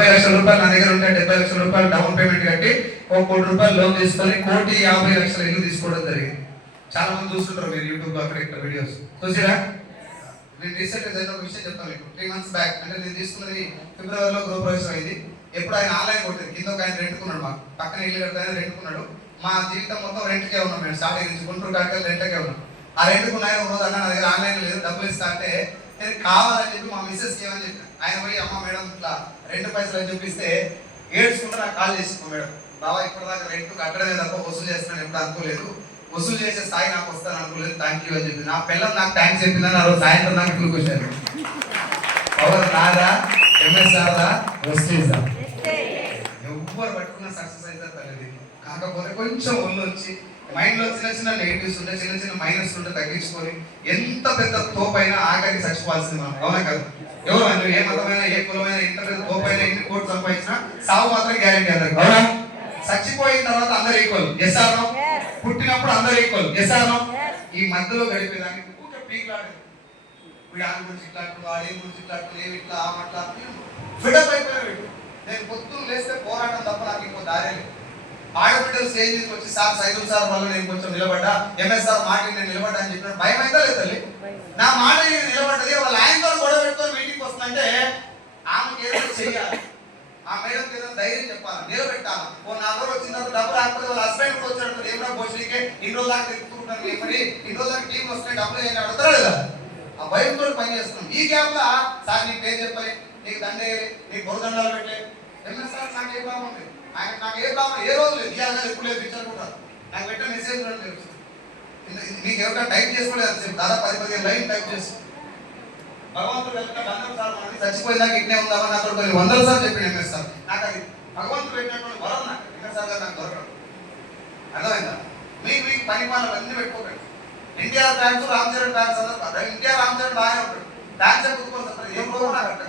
70 లక్షల రూపాయలు నా దగ్గర ఉంటే 70 లక్షల రూపాయలు డౌన్ పేమెంట్ కట్టి 1 కోటి రూపాయలు లోన్ తీసుకొని 1,50,00,000 ఇల్లు తీసుకోవడం జరిగింది. చాలా మంది చూస్తుంటారు మీరు యూట్యూబ్ లో అక్కడ ఇక్కడ వీడియోస్ చూసిరా. నేను రీసెంట్ గా జరిగిన ఒక విషయం చెప్తాను మీకు. 3 months బ్యాక్ అంటే నేను తీసుకున్నది ఫిబ్రవరిలో గృహప్రవేశం అయింది. ఎప్పుడు ఆయన ఆన్లైన్ కొట్టింది, కింద ఒక ఆయన రెంట్కున్నాడు, మాకు పక్కన ఇల్లు కట్టాయని రెంట్కున్నాడు. మా జీవితం మొత్తం రెంట్కే ఉన్నాం, మేము స్టార్టింగ్ నుంచి గుంటూరు కాడికి రెంట్కే ఉన్నాం. ఆ రెంట్కున్న ఆయన రోజు అన్న నా దగ్గర ఆన్లైన్ లేదు డబ్బులు ఇస్తా అంటే నేను కావాలని చెప్పి మా మిస్సెస్ ఏమని చెప్పాను. ఆయన పోయి అమ్మ మేడం ఇట్లా రెంట్ పైసలు అని చూపిస్తే ఏడ్చుకుంటే నాకు కాల్ చేసింది. మేడం బాబా ఇప్పటిదాకా రెంట్ కట్టడమే తప్ప వసూలు చేస్తున్నాను ఎప్పుడు అనుకోలేదు, వసూలు చేసే స్థాయి నాకు వస్తాను అనుకోలేదు, థ్యాంక్ యూ అని చెప్పి నా పిల్లలు నాకు థ్యాంక్స్ చెప్పిందని ఆ రోజు సాయంత్రం నాకు ఇంటికి వచ్చారు. పవర్ నాదా ఎంఎస్ఆర్దా వెస్టేజా ఎవ్వరు పట్టుకున్న సక్సెస్ అవుతారు తల్లి. కాకపోతే కొంచెం ఒళ్ళు వచ్చి మైండ్ లో చిన్న చిన్న నెగిటివ్స్ ఉంటే చిన్న చిన్న మైనస్ ఉంటే తగ్గించుకొని ఎంత పెద్ద తోపైనా ఆఖరికి చచ్చిపోవాల్సింది మనం. అవునా కదా? ఎవరు నువ్వు ఏ మతమైనా ఏ కులమైనా ఎంత పెద్ద తోపైనా ఎన్ని కోట్లు సంపాదించినా సావు మాత్రం గ్యారెంటీ అందరికి. అవునా? చచ్చిపోయిన తర్వాత అందరు ఈక్వల్, ఎస్ ఆర్ నో? పుట్టినప్పుడు అందరు ఈక్వల్, ఎస్ ఆర్ నో? ఈ మధ్యలో గడిపేదానికి పీక్లాడు వీడు ఆమె గురించి ఇట్లా వాడే గురించి ఇట్లా ఏమి ఇట్లా ఆమట్లా ఫిడప్ అయిపోయాడు. నేను పొద్దున్న లేస్తే పోరాటం తప్ప నాకు ఇంకో దారే లేదు. ఆడబిడ్డలు స్టేజ్ నుంచి వచ్చి సార్ సైదుల్ సార్ వల్ల నేను కొంచెం నిలబడ్డా, ఎంఎస్ఆర్ మాట నేను నిలబడ్డా అని చెప్పిన భయం అయితే లేదు తల్లి. నా మాట నేను నిలబడ్డది వాళ్ళ ఆయనతో గొడవ పెట్టుకొని మీటింగ్ వస్తుందంటే ఆమెకి ఏదో చెయ్యాలి, ఆ మేడంకి ఏదో ధైర్యం చెప్పాలి, నిలబెట్టాలి. ఓ 4 రోజులు వచ్చిన తర్వాత డబ్బులు రాకపోతే వాళ్ళ హస్బెండ్ కూడా వచ్చాడు, ఏమన్నా భోజనకే ఇన్ని రోజులు దాకా తిరుగుతుంటాను ఏమని, ఇన్ని రోజులు దాకా టీంలు వస్తున్నాయి డబ్బులు ఏమైనా అడుగుతారా లేదా? ఆ భయంతో పని చేస్తున్నాం. ఈ గ్యాప్ లా సార్ నీకు పేరు చెప్పాలి, నీకు దండే, నీకు బురదండాలు పెట్టలే. ఎంఎస్ఆర్ నాకు ఏ ప్రాబ్లం లేదు, ఆయన నాకు ఏ ప్రాబ్లం ఏ రోజు లేదు, ఇవాళ ఎప్పుడు లేదు పిచ్చారుకుంటారు. నాకు పెట్టే మెసేజ్ కూడా తెలుసు. మీకు ఎవరికైనా టైప్ చేసుకోలేదు చెప్పి దాదాపు 10-15 లైన్ టైప్ చేసి భగవంతుడు వెళ్తే 100 సార్లు మనకి చచ్చిపోయిందాక ఇట్నే ఉందామని అక్కడ కొన్ని 100 సార్లు చెప్పిన ఎంఎస్ఆర్. నాకు అది భగవంతుడు పెట్టినటువంటి వరం నాకు ఎంఎస్ఆర్ గారు నాకు దొరకడం. అర్థమైందా? మీకు పని పనులు అన్ని పెట్టుకోకండి. ఎన్టీఆర్ ఫ్యాన్స్ రామ్ చరణ్ ఫ్యాన్స్ అందరూ ఎన్టీఆర్ రామ్ చరణ్ బాగానే ఉంటాడు, డాన్స్ కుదుకోవాలి ఏం రోజు నాకు అర్థం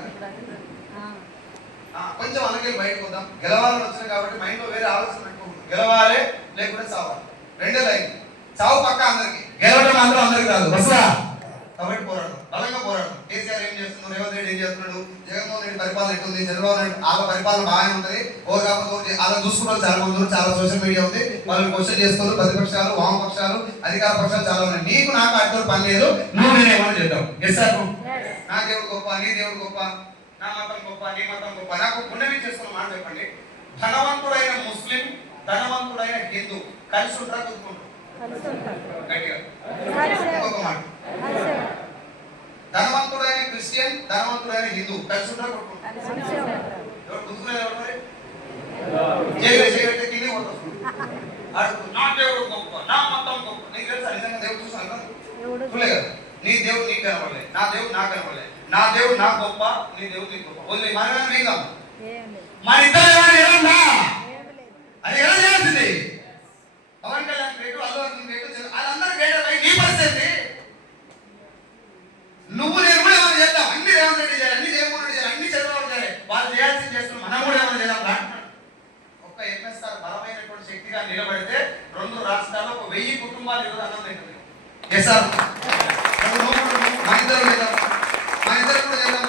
కొంచెం అలాగే బయటకు వద్దాం. గెలవాలని వచ్చింది కాబట్టి మైండ్ లో వేరే ఆలోచన పెట్టుకోకూడదు. గెలవాలి లేకుంటే చావాలి, రెండే లైన్. చావు పక్క అందరికి, గెలవడం మాత్రం అందరికి రాదు. బస్సులా కాబట్టి పోరాడు, బలంగా పోరాడు. కేసీఆర్ ఏం చేస్తున్నాడు, రేవంత్ రెడ్డి ఏం చేస్తున్నాడు, జగన్మోహన్ రెడ్డి పరిపాలన ఎట్టుంది, చంద్రబాబు నాయుడు వాళ్ళ పరిపాలన బాగానే ఉంటుంది. ఓరు కాకపోతే అలా చూసుకుంటారు చాలా మంది, చాలా సోషల్ మీడియా ఉంది, వాళ్ళు క్వశ్చన్ చేస్తారు. ప్రతిపక్షాలు, వామపక్షాలు, అధికార పక్షాలు చాలా ఉన్నాయి. నీకు నాకు అర్థం పని లేదు, నువ్వు నేనేమని చెప్తావు. ఎస్ సార్, నా దేవుడు గొప్ప, నీ దేవుడు గొప్ప, నా మతం గొప్ప, నీ మతం గొప్ప. నాకు పుణ్యమి చేసుకున్న మాట చెప్పండి. ధనవంతుడైన ముస్లిం, ధనవంతుడైన హిందూ కలిసి ఉంటారా కూర్చుకుంటారు? గట్టిగా ఇంకొక మాట. ధనవంతుడైన క్రిస్టియన్, ధనవంతుడైన హిందూ కలిసి ఉంటారా కొట్టుకుంటారు? ఎవరు గుర్తుకునే చేయబెట్టే కింద నా దేవుడు గొప్ప, నా మతం గొప్ప. నీకు తెలుసా నిజంగా దేవుడు చూసాను చూడలే కదా? నీ దేవుడు నీకు కనపడలే, నా దేవుడు నాకు కనపడలే. నా దేవుడు నాకు గొప్ప, నీ దేవుడు నీకు గొప్ప. వదిలే మనమేమో వేద్దాం, మన ఇద్దరు అది ఎలా చేయాల్సింది? పవన్ కళ్యాణ్ గ్రేటు, అల్లు అర్జున్ గ్రేటు, వాళ్ళందరూ గ్రేట్. నీ పరిస్థితి నువ్వు నేను కూడా ఏమైనా చేద్దాం. అన్ని రేవంత్ రెడ్డి చేయాలి, అన్ని జగన్మోహన్ రెడ్డి చేయాలి, అన్ని చంద్రబాబు చేయాలి. వాళ్ళు చేయాల్సింది చేస్తున్నాం, మనం కూడా ఏమైనా చేద్దాం. ఒక్క ఎంఎస్ఆర్ బలమైనటువంటి శక్తిగా నిలబడితే 2 రాష్ట్రాల్లో 1000 కుటుంబాలు ఈరోజు అన్నం తింటుంది. ఎస్ సార్, మన ఇద్దరు చేద్దాం, మన ఇద్దరు కూడా చేద్దాం.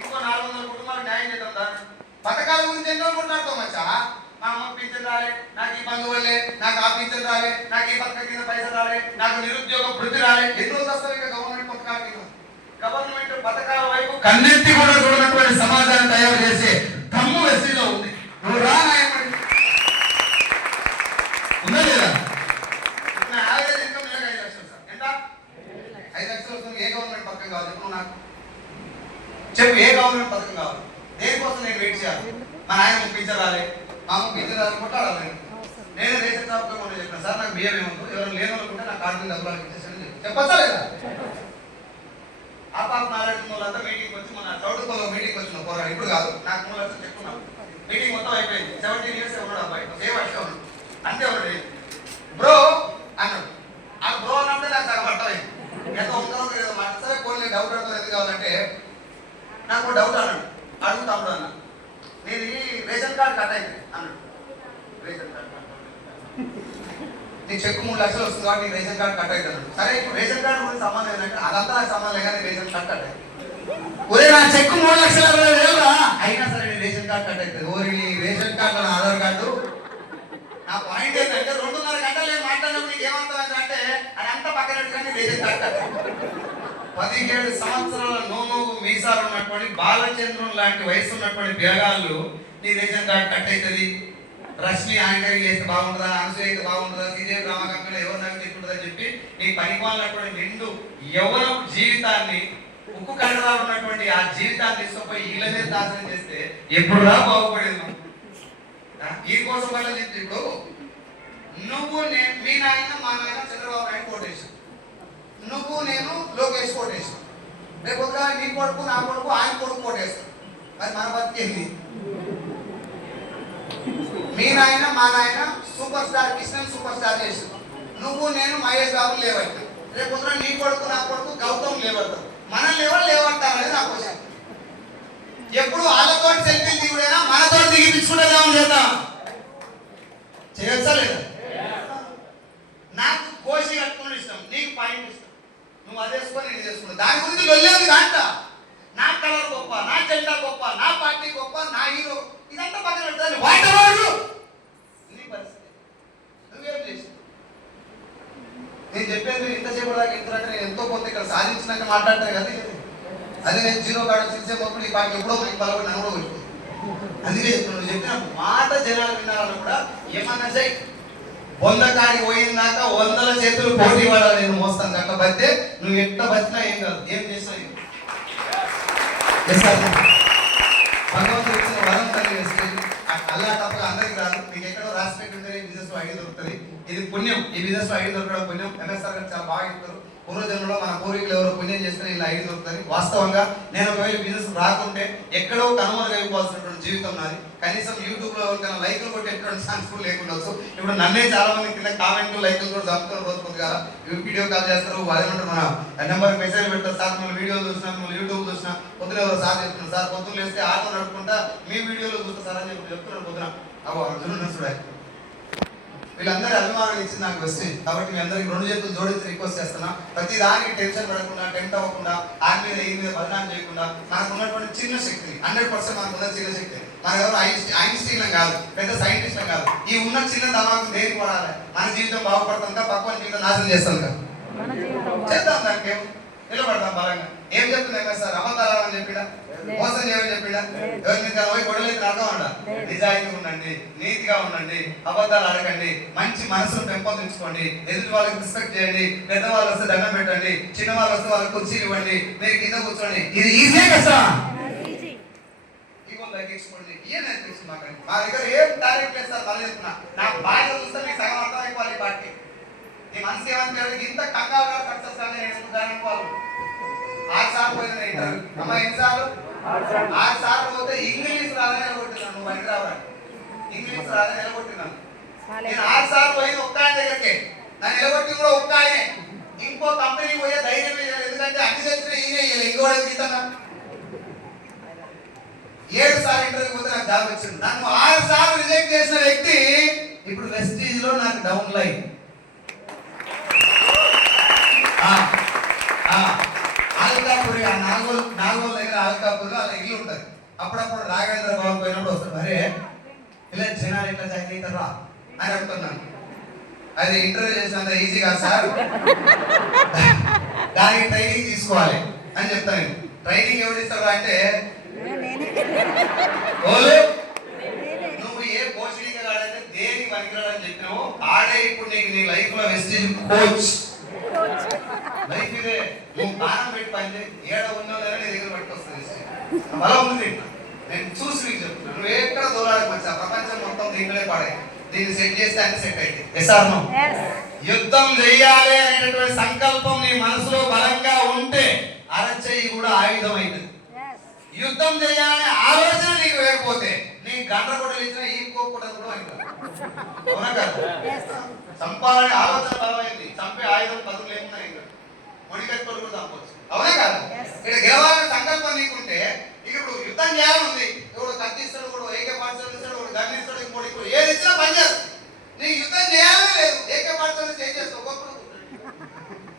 ఇంకో 400 కుటుంబాలకు న్యాయం చేద్దాం. దాన్ని పథకాల గురించి ఎన్నో కొట్లాడతాం మచ్చా. మా అమ్మ పింఛన్ రాలే, నాకు ఈ బంధు వల్లే, నాకు ఆ పింఛన్ రాలే, నాకు ఈ పథకం కింద పైసలు రాలే, నాకు నిరుద్యోగ వృద్ధి రాలే. ఎన్ని రోజులు వస్తారు ఇంకా గవర్నమెంట్ పథకాల కింద? గవర్నమెంట్ పథకాల వైపు కన్నెత్తి కూడా చూడనటువంటి సమాజాన్ని తయారు చేసే దమ్ము ఎస్సీలో ఉంది. నువ్వు రా నాయకుడి ఉందా లేదా? నా యావరేజ్ ఇన్కమ్ 5 లక్షలు సార్. ఎంత? 5 లక్షలు వస్తుంది. ఏ గవర్నమెంట్ పథకం కావాలి చెప్పు? నాకు చెప్పు, ఏ గవర్నమెంట్ పథకం కావాలి? దేనికోసం నేను వెయిట్ చేయాలి? మా నాయన పింఛన్ రాలే, మా అమ్మ పింఛన్ రాలి కొట్టాడాలి. నేను రేషన్ షాప్లో కూడా చెప్పిన సార్ నాకు బియ్యం ఏముంటుంది, ఎవరైనా లేని వాళ్ళకుంటే నాకు కార్డు డబ్బులు ఇచ్చేసాను చెప్పచ్చా లేదా? ఆ పాప నారాయణ వాళ్ళంతా మీటింగ్ వచ్చి మన చౌటుకోలో మీటింగ్ వచ్చిన పోరాడు. ఇప్పుడు కాదు, నాకు 3 లక్షలు చెప్పుకున్నాను. మీటింగ్ మొత్తం అయిపోయింది. 17 ఇయర్స్ ఉన్నాడు అబ్బాయి, సేమ్ అట్లా ఉన్నాడు. అంతే ఉన్నాడు. బ్రో అన్నాడు. ఆ బ్రో అన్నప్పుడే నాకు చాలా అర్థమైంది. ఎంత ఒక్కరు ఏదో మాట సరే పోనీ డౌట్ అడుగుతుంది. ఎందుకు కావాలంటే నాకు డౌట్ అన్నాడు. అడుగుతాడు అన్న, నేను రేషన్ కార్డు కట్ అయింది అన్నాడు. రేషన్ కార్డు నీకు చెక్కు 3 లక్షలు వస్తుంది కాబట్టి నీకు రేషన్ కార్డు కట్ అయింది అన్నాడు. సరే ఇప్పుడు రేషన్ కార్డు గురించి సంబంధం ఏంటంటే అదంతా నాకు సంబంధం లేదని రేషన్ కార్డు కట్ అయింది. ఒరే నా చెక్కు 3,60,60,000 అయినా సరే నేను రేషన్ కార్డు కార్డు కట్ అవుతుంది. ఓరి రేషన్ కార్డు ఆధార్ కార్డు. నా పాయింట్ ఏంటంటే 2.5 గంటలు నేను మాట్లాడినప్పుడు నీకు ఏమంటావు అంటే అదంతా పక్కన పెట్టుకొని రేషన్ కార్డు కట్. 17 సంవత్సరాల నోను మీసాలు ఉన్నటువంటి బాలచంద్రుని లాంటి వయసు ఉన్నటువంటి పిల్లగాళ్ళు నీ రేషన్ కార్డు కట్ అవుతుంది. రష్మి యాంకరింగ్ చేస్తే బాగుంటుందా, అనసూయ అయితే బాగుంటుందా, శ్రీదేవి డ్రామా కంపెనీలో ఎవరు నాకు తింటుందని చెప్పి నీ పనిపాలన్నటువంటి నిండు ఎవరు జీవితాన్ని ఉక్కు కడరాలు ఉన్నటువంటి ఆ జీవితాన్ని తీసుకుపోయి ఇళ్ళ మీద నాశనం చేస్తే ఎప్పుడురా బాగుపడేది. ఈ కోసం వల్ల చెప్తే ఇప్పుడు నువ్వు నేను మీ నాయన మా నాయన చంద్రబాబు నాయుడు కోటేశాను, నువ్వు నేను లోకేష్ కోటేశాను, రేపు ఒక నీ కొడుకు నా కొడుకు ఆయన కొడుకు కోటేస్తాను. మరి మన బతికేంది? మీ నాయన మా నాయన super star Krishnan super star చేస్తున్నాం, నువ్వు నేను మహేష్ బాబు లేవట్టాం, రేపు నీ కొడుకు నా కొడుకు గౌతమ్ లేవడతాం. మనం లేవంటారు అనేది నా క్వశ్చన్. ఎప్పుడు వాళ్ళతో సెల్ఫీలు దిగుడైనా మనతో దిగిపించుకుంటేదేమో చేద్దాం, చేయొచ్చా లేదా? నాకు కోసి కట్టుకుని ఇష్టం, నీకు పాయింట్ ఇష్టం, నువ్వు అది వేసుకొని నేను చేసుకున్నావు. దాని గురించి వెళ్ళేది కాంట. నా కలర్ గొప్ప, నా జెండా గొప్ప, నా పార్టీ గొప్ప, నా హీరో, ఇదంతా పక్కన పెడతాను. వాటవాడు నీ పరిస్థితి నువ్వేం చేసి నేను చెప్పేది ఇంతసేపు దాకా ఇంతకంటే నేను ఎంతో కొంత ఇక్కడ సాధించినాక మాట్లాడతాను కదా. అది నేను జీరో కాడ చూసే మొత్తం ఈ పార్టీ ఎప్పుడో మనకి బలపడి నన్ను కూడా పెట్టుకుంది. అందుకే చెప్తున్నాను, చెప్పిన మాట జనాలు వినాలని కూడా ఏమన్నా చేయి. 100 కాడికి పోయిందాక 100ల చేతులు పోటీ పడాలి. నేను మోస్తాను కట్ట బతే నువ్వు ఎట్లా బతినా ఏం కాదు, ఏం చేస్తావు. భగవంతుడు ఇచ్చిన వరం తల్లి అల్లా తప్పగా అందరికి రాదు. మీకు ఎక్కడో రాసి పెట్టి ఉంటే బిజినెస్ లో ఐడి దొరుకుతుంది. ఇది పుణ్యం, ఈ బిజినెస్ లో ఐడి దొరకడం పుణ్యం. ఎంఎస్ఆర్ గారు చాలా బాగా చెప్తారు, పూర్వజన్మలో మన పూర్వీకులు ఎవరో పుణ్యం చేస్తే ఇలా ఐడి దొరుకుతుంది. వాస్తవంగా నేను ఒకవేళ బిజినెస్ రాకుంటే ఎక్కడో కనుమరుగైపోవాల్సినటువంటి జీవితం నాది. కనీసం యూట్యూబ్ లో ఎవరికైనా లైకులు కొట్టేటువంటి ఛాన్స్ కూడా లేకుండొచ్చు. ఇప్పుడు నన్నే చాలా మంది కింద కామెంట్లు లైకులు కూడా చదువుతున్న రోజు కొద్దిగా వీడియో కాల్ చేస్తారు, అదేమంటారు మన నెంబర్ మెసేజ్ పెడతారు. సార్ మిమ్మల్ని వీడియో చూసినా, మిమ్మల్ని యూట్యూబ్ చూసినా, పొద్దున ఎవరు సార్ చెప్తున్నారు, సార్ పొద్దున్న వేస్తే ఆటో నడుపుకుంటా మీ వీడియోలో చూస్తా సార్ అని చెప్పి చెప్తున్నాను. పొద్దున అవు అర్జునుడు చూడాలి. వీళ్ళందరూ అభిమానం ఇచ్చింది నాకు వస్తుంది. కాబట్టి మీ అందరికి 2 చేతులు జోడించి రిక్వెస్ట్ చేస్తున్నా, ప్రతి దానికి టెన్షన్ పడకుండా, టెంప్ట్ అవ్వకుండా, ఆ మీద ఈ మీద బదనాలు చేయకుండా, మనకు ఉన్నటువంటి చిన్న శక్తిని 100% మనకు ఉన్న చిన్న శక్తి. మనం ఎవరు ఐన్స్టీన్ కాదు, పెద్ద సైంటిస్ట్ కాదు. ఈ ఉన్న చిన్న దమాకు దేనికి పడాలి? మన జీవితం బాగుపడతాం, పక్కన జీవితం నాశనం చేస్తాం కదా. చేద్దాం, దానికి ఏం నిలబడతాం బలంగా. ఏం చెప్తుంది ఎంఎస్ఆర్? అబద్ధాలు అని చెప్పిడా, మోసం చేయమని చెప్పిడా, ఎవరి పోయి గొడవలు నడకమంట. నిజాయితీగా ఉండండి, నీతిగా ఉండండి, అబద్ధాలు అడగండి, మంచి మనసును పెంపొందించుకోండి, ఎదుటి వాళ్ళకి రెస్పెక్ట్ చేయండి, పెద్దవాళ్ళు వస్తే దండం పెట్టండి, చిన్న వాళ్ళు వస్తే వాళ్ళకి కుర్చీలు ఇవ్వండి, మీరు కింద కూర్చోండి. ఇది ఈజీ కదా. ఇగో తగ్గించుకోండి, ఏం నేర్పిస్తుంది మా దగ్గర ఏం టార్గెట్ లేదు సార్. మళ్ళీ చెప్తున్నా, నాకు బాగా చూస్తే మీకు సగం అర్థం అయిపోవాలి. ఈ పార్టీ నీ మనసు ఏమని ఇంత కంగారుగా సక్సెస్ అని నేను దాని వాళ్ళు 6 సార్లు పోయిన ఇంటర్వ్యూ. అమ్మ ఎన్నిసార్లు? 6 సార్లు పోతే ఇంగ్లీష్ రాదని నిలబొట్టినాను. నువ్వు బయట రావాలి, ఇంగ్లీష్ రాదని నిలబొట్టినాను. నేను 6 సార్లు పోయింది ఒక్క ఆయన దగ్గరికి, నన్ను నిలబొట్టి కూడా ఒక్క ఆయనే. ఇంకో కంపెనీ పోయే ధైర్యం లేదు, ఎందుకంటే అన్ని తెచ్చిన ఈయన ఇంకోటి తీస్తాను. 7 సార్లు ఇంటర్వ్యూ పోతే నాకు జాబ్ వచ్చింది. నన్ను 6 సార్లు రిజెక్ట్ చేసిన వ్యక్తి ఇప్పుడు వెస్టీజ్ లో నాకు డౌన్ లైన్. అల్కాపూర్, ఆ నాగోల్ దగ్గర అల్కాపూర్ అలా ఇల్లు ఉంటుంది. అప్పుడప్పుడు రాఘవేంద్ర భవన్ పోయినప్పుడు వస్తాడు, అరే ఇలా జనాలు ఎట్లా జాయిన్ అవుతారా అని అడుగుతున్నాను. అది ఇంటర్వ్యూ చేసినంత ఈజీ కాదు సార్, దానికి ట్రైనింగ్ తీసుకోవాలి అని చెప్తాను. ట్రైనింగ్ ఎవరు ఇస్తాడు అంటే, నువ్వు ఏ కోచింగ్ కాడైతే దేనికి పనికిరాడని చెప్పినావు ఆడే ఇప్పుడు నీకు నీ లైఫ్ లో వెస్టేజ్ కోచ్. లైఫ్ ఇదే, నువ్వు ప్రాణం పెట్టి పని ఏడ ఉన్నా లేదా నీ దగ్గర పట్టుకొస్తుంది. బలం ఉంది, నేను చూసి నీకు చెప్తున్నాను. నువ్వు ఎక్కడ దూరాలకు వచ్చా, ప్రపంచం మొత్తం దీంట్లోనే పాడే. దీన్ని సెట్ చేస్తే అన్ని సెట్ అయితే ఎసార్ను యుద్ధం చేయాలి అనేటటువంటి సంకల్పం నీ మనసులో బలంగా ఉంటే అరచేయి కూడా ఆయుధం అవుతుంది. యుద్ధం చేయాలనే ఆలోచన నీకు వేయకపోతే నీ గంట కూడా ఇచ్చిన ఈ కోకుండా కూడా అవుతుంది. అవునా కాదు? చంపాలనే ఆలోచన బలమైంది, చంపే ఆయుధం పదులు లేకుండా మొడికెత్తులు కూడా చంపవచ్చు. అవునా కాదు? ఇక్కడ గెలవాలనే సంకల్పం నీకుంటే ఇప్పుడు యుద్ధం చేయాలని ఇప్పుడు కత్తిస్తాడు, కూడా ఏకే పాఠశాల ఇస్తాడు, ఒక గన్ ఇస్తాడు, ఇంకోటి ఇప్పుడు ఏది ఇచ్చినా పని చేస్తాడు. నీకు యుద్ధం చేయాలని లేదు, ఏకే పాఠశాల చేసేస్తావు ఒకప్పుడు.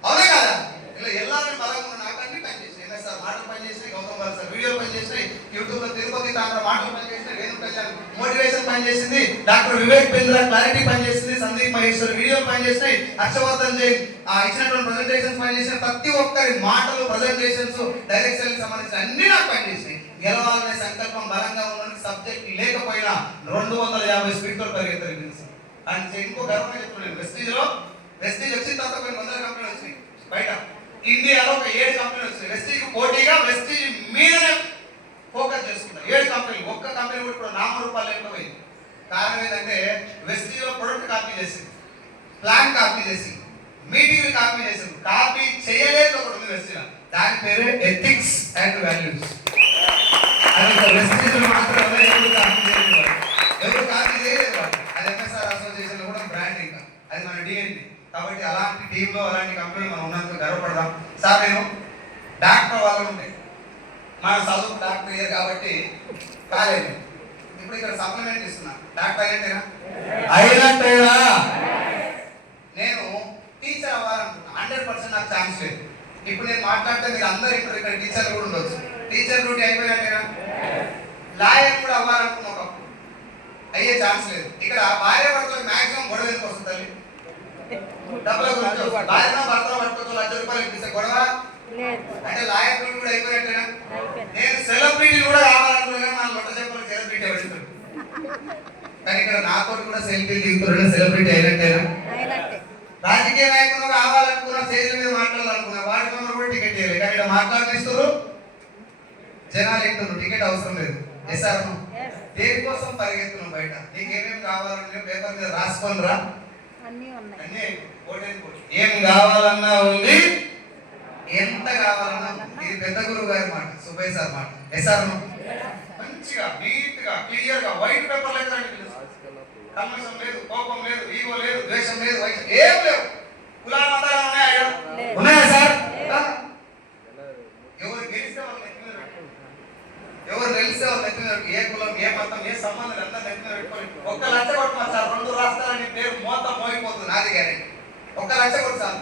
అవునా కదా? ఇలా వెళ్ళాలని బలంగా ఉన్న నాకు అన్ని పని చేసినాయి. సార్ మాటలు పని చేసినాయి, గౌతమ్ గారు సార్ వీడియో పని చేసినాయి, యూట్యూబ్ లో తిరుపతి తాండ్ర మాటలు పని చేసినాయి, పనిచేసింది, డాక్టర్ వివేక్ బింద్రా క్లారిటీ పనిచేసింది, సందీప్ మహేశ్వర్ వీడియో పనిచేసినాయి, హర్షవర్ధన్ జైన్ ఇచ్చినటువంటి ప్రెజెంటేషన్స్ పనిచేసిన ప్రతి ఒక్కరి మాటలు, ప్రెజెంటేషన్స్, డైరెక్షన్ సంబంధించిన అన్ని నాకు పనిచేసినాయి. గెలవాలనే సంకల్పం బలంగా ఉన్న సబ్జెక్ట్ లేకపోయినా 250 స్పీడ్తో పరిగెత్తారు. అండ్ ఇంకో గర్వంగా చెప్తున్నాను, వెస్టీజ్ వచ్చిన తర్వాత కొన్ని 100 కంపెనీలు వచ్చినాయి బయట. ఇండియాలో ఒక 7 కంపెనీలు వచ్చినాయి. వెస్టీజ్ పోటీగా వెస్టీజ్ మీదనే ఫోకస్ చేసుకున్నారు 7 కంపెనీలు. ఒక్క కంపెనీ కూడా ఇప్పుడు నామరూపాలు లేకుండా పోయింది. కారణం ఏంటంటే వెస్టీజ్ లో ప్రొడక్ట్ కాపీ చేసింది, ప్లాన్ కాపీ చేసింది, మీటింగ్ కాపీ చేసింది. కాపీ చేయలేదు ఒకటి ఉంది వెస్టీజ్, దాని పేరే ఎథిక్స్ అండ్ వాల్యూస్. అది వెస్టీజ్ మాత్రం ఎవరు కాపీ చేయలేదు. అది ఎంఎస్ఆర్ అసోసియేషన్ కూడా బ్రాండింగ్, అది మన డిఎన్పి. కాబట్టి అలాంటి టీంలో అలాంటి కంపెనీలు మనం ఉన్నందుకు గర్వపడదాం. సార్ నేను డాక్టర్ వాళ్ళు ఉంటాయి, మన చదువు డాక్టర్ అయ్యారు కాబట్టి కాలేదు. ఇప్పుడు ఇక్కడ సప్లిమెంట్ ఇస్తున్నా, డాక్టర్ అయినట్టేనా? అయినట్టేనా? నేను టీచర్ అవ్వాలనుకున్నా, 100% నాకు ఛాన్స్ లేదు. ఇప్పుడు నేను మాట్లాడితే మీరు అందరు ఇప్పుడు ఇక్కడ టీచర్ కూడా ఉండొచ్చు, టీచర్ డ్యూటీ అయిపోయినట్టేనా? లాయర్ కూడా అవ్వాలనుకున్నా, ఒక అయ్యే ఛాన్స్ లేదు. ఇక్కడ భార్య భర్తలకు మాక్సిమం గొడవ ఎందుకు వస్తుంది తల్లి? డబ్బుల గురించి. భార్యను భర్తలు పట్టుకోవచ్చు, ₹1,00,000 ఇప్పిస్తే గొడవ అంటే లాయర్ డ్యూటీ కూడా అయిపోయినట్టేనా? నేను సెలబ్రిటీ కూడా కావాలనుకున్నా, మన లొట్ట చెప్పలు సెలబ్రిటీ అడుగుతాడు. కానీ ఇక్కడ నాతో కూడా సెల్ఫీలు దిగుతున్నాడు, సెలబ్రిటీ అయినట్టేనా? రాజకీయ నాయకులు కావాలనుకున్నా, స్టేజ్ మీద మాట్లాడాలనుకున్నా, వాడి మీద కూడా టికెట్ ఇవ్వలేదు. కానీ ఇక్కడ మాట్లాడిస్తారు, జనాలు ఎక్కుతున్నారు, టికెట్ అవసరం లేదు. ఎస్ఆర్ దేనికోసం పరిగెత్తున్నాం బయట? నీకు ఏమేమి కావాలంటే పేపర్ మీద రాసుకొని రా, ఏం కావాలన్నా ఉంది, ఎంత కావాలన్నా. ఇది పెద్ద గురువు గారి మాట, సుబ్బయ్య సార్ మాట. ఎస్ఆర్ మంచిగా నీట్ గా క్లియర్ గా వైట్ పేపర్ లెక్క కల్మషం లేదు, కోపం లేదు, ఈగో లేదు, ద్వేషం లేదు, ఏం లేవు. కులాల మతాలు ఉన్నాయా? ఉన్నాయా సార్? ఎవరు గెలిస్తే వాళ్ళు నెత్తి మీద పెట్టుకోండి, ఎవరు గెలిస్తే వాళ్ళు నెత్తి మీద పెట్టుకో. ఏ కులం, ఏ మతం, ఏ సంబంధం అంతా నెత్తి మీద పెట్టుకోండి. ₹1,00,000 కొట్టమని సార్, 2 రాష్ట్రాలని పేరు మొత్తం మోగిపోతుంది, నాది గ్యారెంటీ. ₹1,00,000 కొట్టు సార్.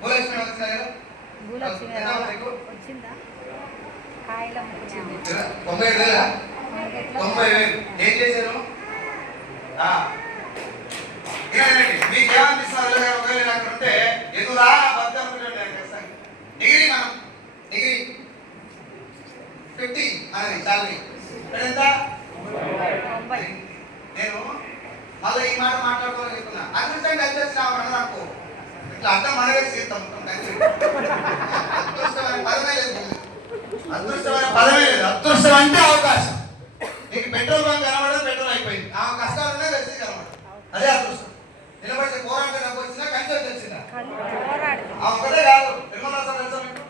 భూలక్ష్మి వచ్చిందా లేదా? 90,000 ఏం చేశారు? మీకు ఏమనిపిస్తున్నారు? ఒకవేళ అక్కడ ఉంటే ఎదురా బద్దం డిగ్రీ, మనం డిగ్రీ 50 అనేది సాలరీ ఎంత? నేను మళ్ళీ ఈ మాట మాట్లాడుకోవాలని చెప్తున్నా. అదృష్టం కలిసి వచ్చిన నాకు ఇట్లా అర్థం మనవేసి చేస్తాం. అదృష్టమైన పదమే లేదు, అదృష్టమైన పదమే లేదు. అదృష్టం అంటే అవకాశం. నీకు పెట్రోల్ బంక్ కనబడదు, పెట్రోల్ అయిపోయింది. ఆ కష్టాలున్నా వ్యక్తి కనబడదు, అదే అదృష్టం. నిలబడితే పోరాటం డబ్బు వచ్చిందా, కంచి వచ్చి వచ్చిందా? ఒకటే కాదు. తిరుమల సార్ తెలుసా మీకు?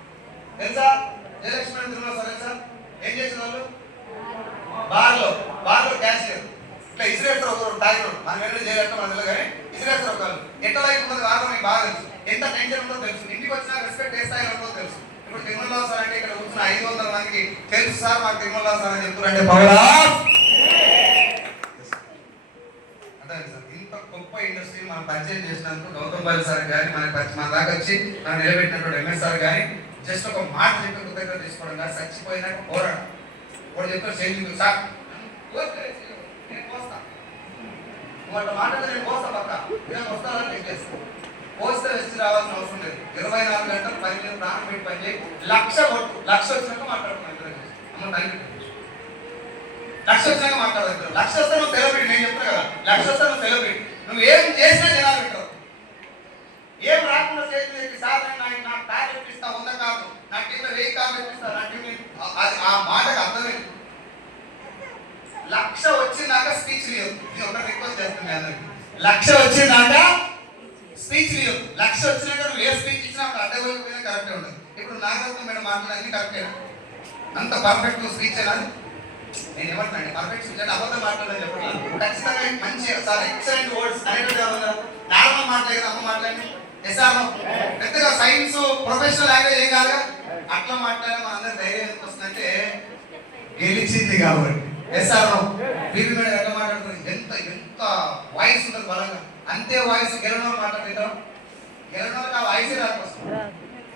తెలుసా? జయలక్ష్మి తిరుమల సార్ తెలుసా? ఏం చేసిన వాళ్ళు? బార్లో క్యాషియర్. ఇట్లా ఇసిరేస్తారు ఒకరు తాగినోడు, మనం వెళ్ళి చేయలేక మన తెలియదు, కానీ ఇసిరేస్తారు ఒకరు. ఎట్లా లైఫ్ ఉంటుంది వారిలో మీకు బాగా తెలుసు, ఎంత టెన్షన్ ఉంటుందో తెలుసు, ఇంటికి వచ్చినా రెస్పెక్ట్ ఏ స్థాయిలో ఉంటుందో తెలుసు. ఇప్పుడు తిరుమల సార్ అంటే ఇక్కడ కూర్చున్న 500 మందికి తెలుసు సార్ మాకు తిరుమల సార్ అని చెప్తున్నారంటే పవర్ ఆఫ్. అదే సార్, ఇంత గొప్ప ఇండస్ట్రీ మనం పరిచయం చేసినందుకు గౌతమ్ బాలి సార్ గారి మన దాకా వచ్చి మనం నిలబెట్టినటువంటి ఎంఎస్ఆర్ గారి జస్ట్ ఒక మాట చెప్పి కృతజ్ఞత తీసుకోవడం కాదు, చచ్చిపోయినాక పోరాడు. వాడు చెప్తారు చేంజ్ సార్ నేను పోస్తా, నువ్వు మాట్లాడితే నేను పోస్తా, పక్క నేను వస్తానని చెప్పేస్తాను. పోస్తే వచ్చి రావాల్సిన అవసరం లేదు. 24 గంటలు 10 గంటలు ప్రాణం పెట్టి పని చేయి. 1,00,000 కొట్టు, 1,00,000 వచ్చినాక మాట్లాడుతున్నాను. అమ్మ తల్లి 1,00,000 వచ్చినాక మాట్లాడదు. 1,00,000 వస్తే నువ్వు సెలబ్రిటీ. నేను చెప్తాను కదా, 1,00,000 వస్తే నువ్వు సెలబ్రిటీ. నువ్వు ఏం చేసినా జనాలు వింటారు. ఏం రాకుండా చేసి సార్ నాకు ప్యాక్ ఇప్పిస్తా, 100 కార్లు నా టీంలో 1000 కార్లు ఇప్పిస్తా, నా టీం ఆ మాటకు అర్థమే. 1,00,000 వచ్చిందాక స్పీచ్ లేదు. ఇది ఒక రిక్వెస్ట్ చేస్తుంది అందరికి. 1,00,000 వచ్చిందాక స్పీచ్ లేదు. 1,00,000 వచ్చినాక నువ్వు ఏ స్పీచ్ ఇచ్చినా అడ్డగోకపోయినా కరెక్టే ఉంటుంది. ఇప్పుడు నాగరత్న మేడం మాట్లాడడానికి కరెక్టేనా? అంత పర్ఫెక్ట్ స్పీచ్ అయినా? నేను ఏమంటున్నాను, పర్ఫెక్ట్ స్పీచ్ అంటే అబద్ధం మాట్లాడని చెప్పట్లేదు. ఖచ్చితంగా మంచి సార్ ఎక్సలెంట్ వర్డ్స్ అనేటువంటి నార్మల్ మాట్లాడే అమ్మ మాట్లాడి ఎస్ఆర్ పెద్దగా సైన్స్ ప్రొఫెషనల్ లాంగ్వేజ్ ఏం కాదుగా, అట్లా మాట్లాడే మన అందరి ధైర్యం ఎందుకు వస్తుందంటే గెలిచింది కాబట్టి. ఎస్ఆర్ బీబీ మేడం ఎట్లా మాట్లాడుతుంది, ఎంత ఎంత వాయిస్ ఉంటుంది బలంగా, అంతే వాయిస్ గెలవడం మాట్లాడుతాం. గెలవడానికి ఆ వాయిస్ రాకు వస్తుంది.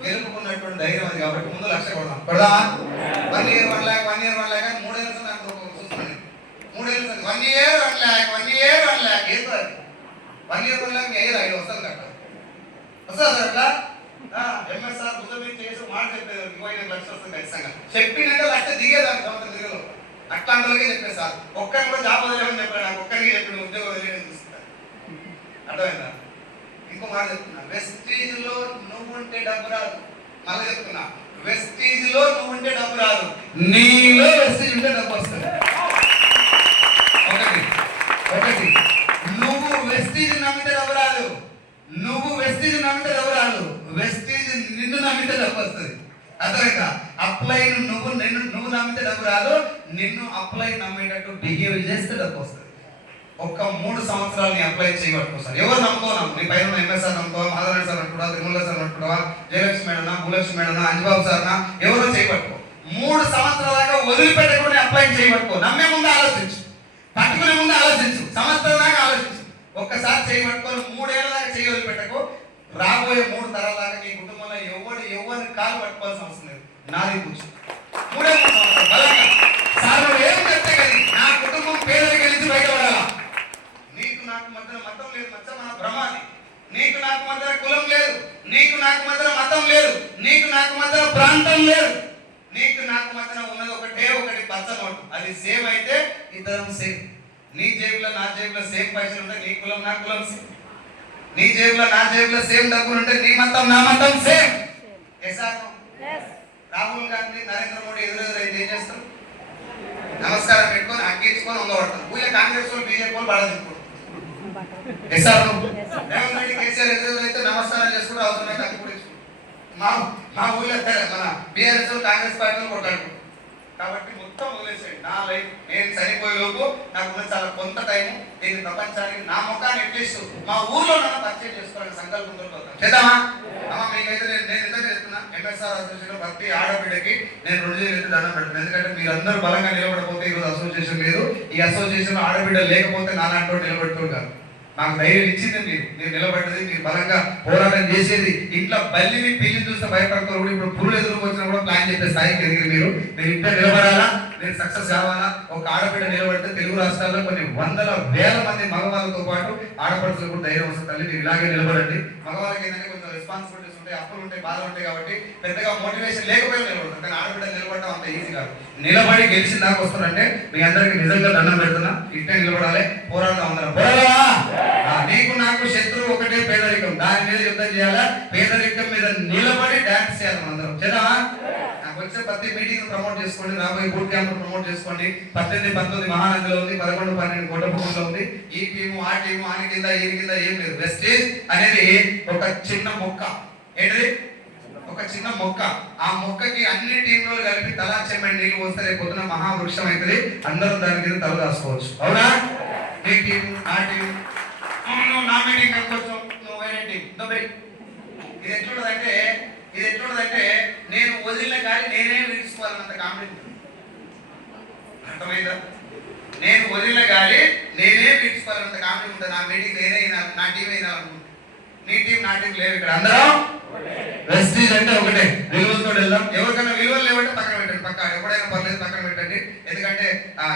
గెలుపుకున్నటువంటి ధైర్యం అది కాబట్టి ముందు 1,00,000 కొడదాం. కొడదామా? 1 year 1 lakh 1 year 1 lakh 3 ఏళ్ళ సంది చూస్తున్నాను. 3 ఏళ్ళ సంది 1 year 1 lakh వస్తుందా సార్ అట్లా? ఎంఎస్ఆర్ భుజం చేసి మాట చెప్పేది 25 లక్షలు వస్తుంది ఖచ్చితంగా. చెప్పినాక లక్ష దిగేదాన్ని సంవత్సరం దిగలో అట్లాంటికే చెప్పాను సార్. ఒక్కరిని కూడా జాబ్ వదిలేమని చెప్పాను. నాకు ఒక్కరికి చెప్పిన ఉద్యోగం వదిలేని చూస్తాను. అర్థమైందా? ఇంకో మాట చెప్తున్నా, వెస్టీజ్ లో నువ్వు ఉంటే డబ్బు రాదు. మళ్ళీ చెప్తున్నా, వెస్టీజ్ లో నువ్వు ఉంటే డబ్బు రాదు, నీలో వెస్టీజ్ ఉంటే డబ్బు వస్తుంది. ఒకటి నువ్వు వెస్టీజ్ నమ్మితే డబ్బు రాదు, నువ్వు వెస్టీజ్ నమ్మితే డబ్బు రాదు, వెస్టీజ్ నిన్ను నమ్మితే డబ్బు వస్తుంది. అర్థమైందా? అప్లై నువ్వు నమ్మితే డబ్బు రాదు, నిన్ను అప్లై నమ్మేటట్టు బిహేవ్ చేస్తే డబ్బు వస్తుంది. ఒక్క 3 సంవత్సరాలు నీ అప్లై చేయబట్టుకోసారి. ఎవరు నమ్ముకోనాం? నీ పైన ఎంఎస్ఆర్ నమ్ముకోవా, మాధవరావు సార్ అంటున్నా, తిరుమల సార్ అంటున్నావా, జయలక్ష్మి మేడనా, భూలక్ష్మి మేడనా, అంజబాబు సార్నా, ఎవరో చేయబట్టుకో. 3 సంవత్సరాల దాకా వదిలిపెట్టకుండా అప్లై చేయబట్టుకో. నమ్మే ముందు ఆలోచించు, పట్టుకునే ముందు ఆలోచించు, సంవత్సరం దాకా ఆలోచించు. ఒక్కసారి చేయబట్టుకొని 3 ఏళ్ళ దాకా చేయి వదిలిపెట్టకు. రాబోయే 3 తరాల దాకా నీ కుటుంబంలో ఎవరిని కాలు పట్టుకోవాల్సిన అవసరం లేదు. నాది కూర్చు 3 సంవత్సరాలు బలంగా సార్ నువ్వు ఏం చెప్తే కానీ నా కుటుంబం పేదరికి వెళ్ళి బయటపడాలా. నీకు నాకు మధ్యన మతం లేదు, మధ్య మన భ్రమాది. నీకు నాకు మధ్యన కులం లేదు, నీకు నాకు మధ్యన మతం లేదు, నీకు నాకు మధ్యన ప్రాంతం లేదు. నీకు నాకు మధ్యన ఉన్నది ఒకటి పచ్చ నోటు. అది సేమ్ అయితే ఇద్దరం సేమ్. నీ జేబులో నా జేబులో సేమ్ పైసలు ఉంటే నీ కులం నా కులం సేమ్. నీ జేబులో నా జేబులో సేమ్ డబ్బులు ఉంటే నీ మతం నా మతం సేమ్. రాహుల్ గాంధీ నరేంద్ర మోడీ ఎదురెదురైతే ఏం చేస్తారు? నమస్కారం పెట్టుకొని అగ్గించుకొని ఉండబడతారు. ఊళ్ళో కాంగ్రెస్ వాళ్ళు బీజేపీ వాళ్ళు బాగా రేవంత్ రెడ్డి కేసీఆర్ ఎదురెదురైతే నమస్కారం చేసుకుంటూ అవుతున్నట్టు అగ్గి కూడా మా ఊళ్ళో మన బీఆర్ఎస్ కాంగ్రెస్ పార్టీలు కొట్టాడుకుంటారు. కాబట్టి మొత్తం వదిలేసేయండి. నా లైఫ్ నేను చనిపోయే లోపు నాకు చాలా కొంత టైం దీన్ని ప్రపంచానికి నా ముఖాన్ని ఎట్లీస్ట్ మా ఊర్లో నన్ను పరిచయం చేసుకోవాలని సంకల్పంతో చేద్దామా? అమ్మ మీకైతే నేను నిజంగా చేస్తున్నా. ఎంఎస్ఆర్ అసోసియేషన్ ప్రతి ఆడబిడ్డకి నేను 2 చేతులు దండం పెడతాను. ఎందుకంటే మీరందరూ బలంగా నిలబడకపోతే ఈరోజు అసోసియేషన్ లేదు. ఈ అసోసియేషన్ ఆడబిడ్డ లేకపోతే నాలాంటి నిలబెట్టుకోడు కాదు. నాకు ధైర్యం ఇచ్చింది మీరు నిలబడ్డది, మీరు బలంగా పోరాటం చేసేది. ఇంట్లో బల్లిని పిల్లిని చూస్తే భయపడతారు కూడా. ఇప్పుడు పురులు ఎదురుకు వచ్చినా కూడా ప్లాన్ చెప్పే స్థాయికి ఎదిగి మీరు ఇంట్లో నిలబడాలా, మీరు సక్సెస్ కావాలా. ఒక ఆడబిడ్డ నిలబడితే తెలుగు రాష్ట్రాల్లో కొన్ని వందల వేల మంది మగవాళ్ళతో పాటు ఆడపడుచులు కూడా ధైర్యం వస్తుంది. తల్లి మీరు ఇలాగే నిలబడండి. మగవాళ్ళకి ఏంటంటే కొంచెం రెస్పాన్సిబిలిటీస్ ఉంటాయి, అప్పులు ఉంటాయి, బాధలు ఉంటాయి. కాబట్టి పెద్దగా మోటివేషన్ లేకపోయినా నిలబడతారు. కానీ ఆడబిడ్డ నిలబడటం అంత ఈజీ కాదు. నిలబడి గెలిచిన దాకా వస్తారంటే మీ అందరికి నిజంగా దండం పెడుతున్నా. ఇట్టే నిలబడాలి, పోరాడదాం అందరం. నీకు నాకు శత్రువు ఒకటే పేదరికం. దాని మీద యుద్ధం చేయాలా, పేదరికం మీద నిలబడి డాన్స్ చేయాలి మనందరం. చేద్దామా? నాకు వచ్చే ప్రతి మీటింగ్ ప్రమోట్ చేసుకోండి, రాబోయే బూట్ క్యాంప్ ప్రమోట్ చేసుకోండి. 18, 19 మహానందిలో ఉంది, 11, 12 కోటప్పకొండలో ఉంది. ఈ టీము ఆ టీము ఆని కింద ఈయన కింద ఏం లేదు. వెస్టేజ్ అనేది ఒక చిన్న మొక్క. ఏంటిది? ఒక చిన్న మొక్క. ఆ మొక్కకి అన్ని టీంలో కలిపి తలా చెమ్మడి నీళ్ళు పోస్తే రేపు పొద్దున మహావృక్షం అవుతుంది. అందరూ దాని కింద తల దాసుకోవచ్చు. అవునా? నీ టీము ఆ టీము నా మీటింగ్ కొంచెం నువ్వు వేరే టీం. ఇది ఎట్లుంటదంటే నేను వదిలిన కానీ నేనే విడుచుకోవాలన్నంత కామెడీ. అర్థమైందా? నేను వదిలిన గాలి నేనే విడుచుకోవాలన్నంత కామెడీ ఉంటుంది. నా మీటింగ్ నేనే వినాలి, నా టీం వినాలనుకుంటున్నాను. నీ టీం నా టీం లేవు ఇక్కడ. అందరం వెస్టీజ్ అంటే ఒకటే. విలువలతో వెళ్దాం. ఎవరికైనా విలువలు లేవంటే పక్కన పెట్టండి. పక్క ఎప్పుడైనా పర్లేదు పక్కన పెట్టండి. ఎందుకంటే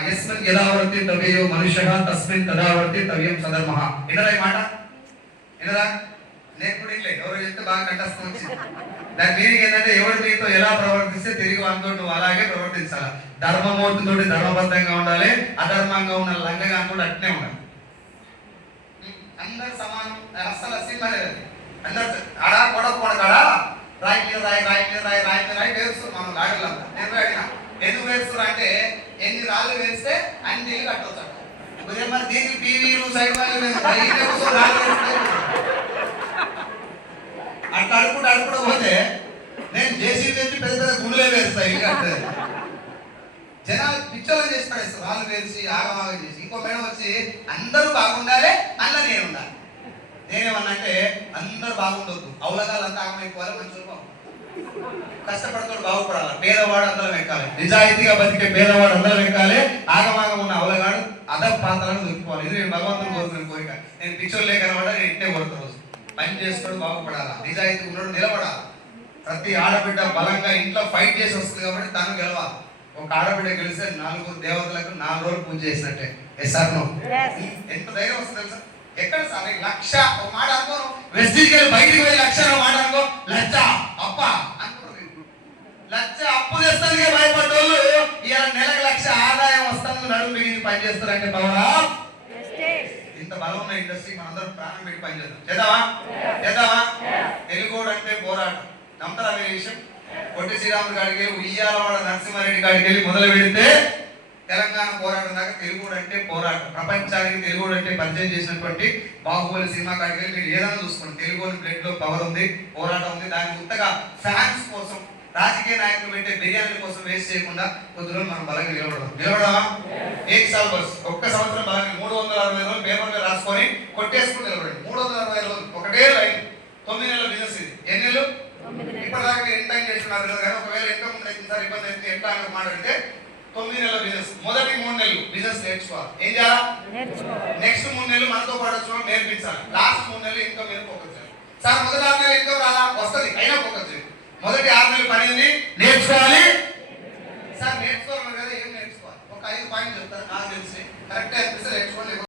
యస్మిన్ యథావర్తి తవ్యో మనుష్య తస్మిన్ తదావర్తి తవ్యం సధర్మః. వినరా ఈ మాట? వినరా? నేను కూడా ఇట్లే ఎవరు చెప్తే బాగా కంటస్థం వచ్చింది. దాని మీనింగ్ ఏంటంటే ఎవరు నీతో ఎలా ప్రవర్తిస్తే తిరిగి వాళ్ళతో నువ్వు అలాగే ప్రవర్తించాలా. ధర్మమూర్తితో ధర్మబద్ధంగా ఉండాలి, అధర్మంగా ఉన్న లంగగా కూడా అట్నే ఉండాలి. అందరు సమానం. అస్సలు సినిమా లేదు. అందరు ఆడా కొడ కాడా రాయి మీద రాయి వేరుస్తారు. మనం లాగలంతా నేను అడిగిన ఎందుకు వేరుస్తారు అంటే ఎన్ని రాళ్ళు వేస్తే అన్ని నీళ్ళు కట్టవచ్చు. మరి దీనికి టీవీలు సైడ్ అట్లా అడుగుడు పోతే నేను జేసీ తెచ్చి పెద్ద పెద్ద గుండెలే వేస్తాను. ఇల్లు కట్టలేదు. జనాలు పిచ్చోళ్ళు చేసి పడేస్తారు. రాళ్ళు వేసి ఆగమాగం చేసి. ఇంకో మేడం వచ్చి అందరూ బాగుండాలి, అలా నేను ఉండాలి. నేనేమన్నంటే అందరూ బాగుండొద్దు, అవలగాలంతా ఆగమైపోవాలి, మంచులు బాగుండాలి, కష్టపడతాడు బాగుపడాలి, పేదవాడు అందరం ఎక్కాలి, నిజాయితీగా బతికే పేదవాడు అందరం ఎక్కాలి, ఆగమాగం ఉన్న అవలగాడు అదర్ ప్రాంతాలను దొరికిపోవాలి. ఇది నేను భగవంతుని కోరుకునే కోరిక. నేను పిచ్చోళ్ళు లేకనమాట నేను ఇంటే కోరుతాను. రోజు పని చేసుకోవడం బాగుపడాలా, నిజాయితీ ఉన్నాడు నిలబడాలి. ప్రతి ఆడబిడ్డ బలంగా ఇంట్లో ఫైట్ చేసి వస్తుంది కాబట్టి తను గెలవాలి. ఒక ఆడబిడ్డ గెలిస్తే 4 దేవతలకు 4 రోజులు పూజ చేసినట్టే. Yes or no? ఎంత ధైర్యం వస్తుంది తెలుసా? ఎక్కడ సార్ లక్ష ఒక మాట అనుకోను, వెస్టిజ్కి బయటికి పోయి లక్ష ఒక మాట అనుకో, లక్ష అప్ప అనుకున్నారు. లక్ష అప్పు తెస్తానికే భయపడ్డోళ్ళు ఇవాళ నెలకు లక్ష ఆదాయం వస్తాను నడుము బిగించి పనిచేస్తారంటే పవరా. ఇంత బలం ఉన్న ఇండస్ట్రీ మనందరం ప్రాణం పెట్టి పనిచేద్దాం. చేద్దామా చేద్దామా? తెలుగోడు అంటే పోరాటం. నమ్ముతారా మీరు ఈ విషయం? పొట్టి శ్రీరాములు కాడికి వెళ్ళి ఉయ్యాలవాడ నరసింహారెడ్డి కాడికి వెళ్ళి మొదలు పెడితే తెలంగాణ పోరాటం దాకా తెలుగుడు అంటే పోరాటం. ప్రపంచానికి తెలుగుడు అంటే పరిచయం చేసినటువంటి బాహుబలి సినిమా కాడికి వెళ్ళి మీరు ఏదైనా చూసుకోండి, తెలుగు బ్లడ్ లో పవర్ ఉంది, పోరాటం ఉంది. దాన్ని ఉత్తగా ఫ్యాన్స్ కోసం, రాజకీయ నాయకులు పెట్టే బిర్యానీల కోసం వేస్ట్ చేయకుండా కొద్ది రోజులు మనం బలంగా నిలబడదామా? ఏక్ సాల్ బస్ ఒక్క సంవత్సరం బలంగా 360 రోజులు పేపర్ మీద రాసుకొని కొట్టేసుకుని నిలబడండి. 360 రోజులు ఒకటే లైన్. 9 నెలల బిజినెస్ ఇది. ఎన్ని నెలలు? ఇప్పటిదాకా మీరు ఎంత టైం చేస్తున్నారు కదా, కానీ ఒకవేళ ఎంత ముందు అయితే సార్ ఇబ్బంది అయితే ఎంత అని మాట్లాడితే 9 నెలల బిజినెస్. మొదటి 3 నెలలు బిజినెస్ నేర్చుకోవాలి. ఏం చేయాలా? నెక్స్ట్ 3 నెలలు మనతో పాటు వచ్చిన నేర్పించాలి. లాస్ట్ 3 నెలలు ఇన్కమ్ మీద ఫోకస్ చేయాలి. సార్ మొదటి 6 నెలలు ఇన్కమ్ రాలా, వస్తుంది, అయినా ఫోకస్ చేయాలి. మొదటి 6 నెలలు పని నేర్చుకోవాలి. సార్ నేర్చుకోవాలి కదా, ఏం నేర్చుకోవాలి? ఒక 5 పాయింట్లు చెప్తాను, నాకు తెలిసి కరెక్ట్ అనిపిస్తే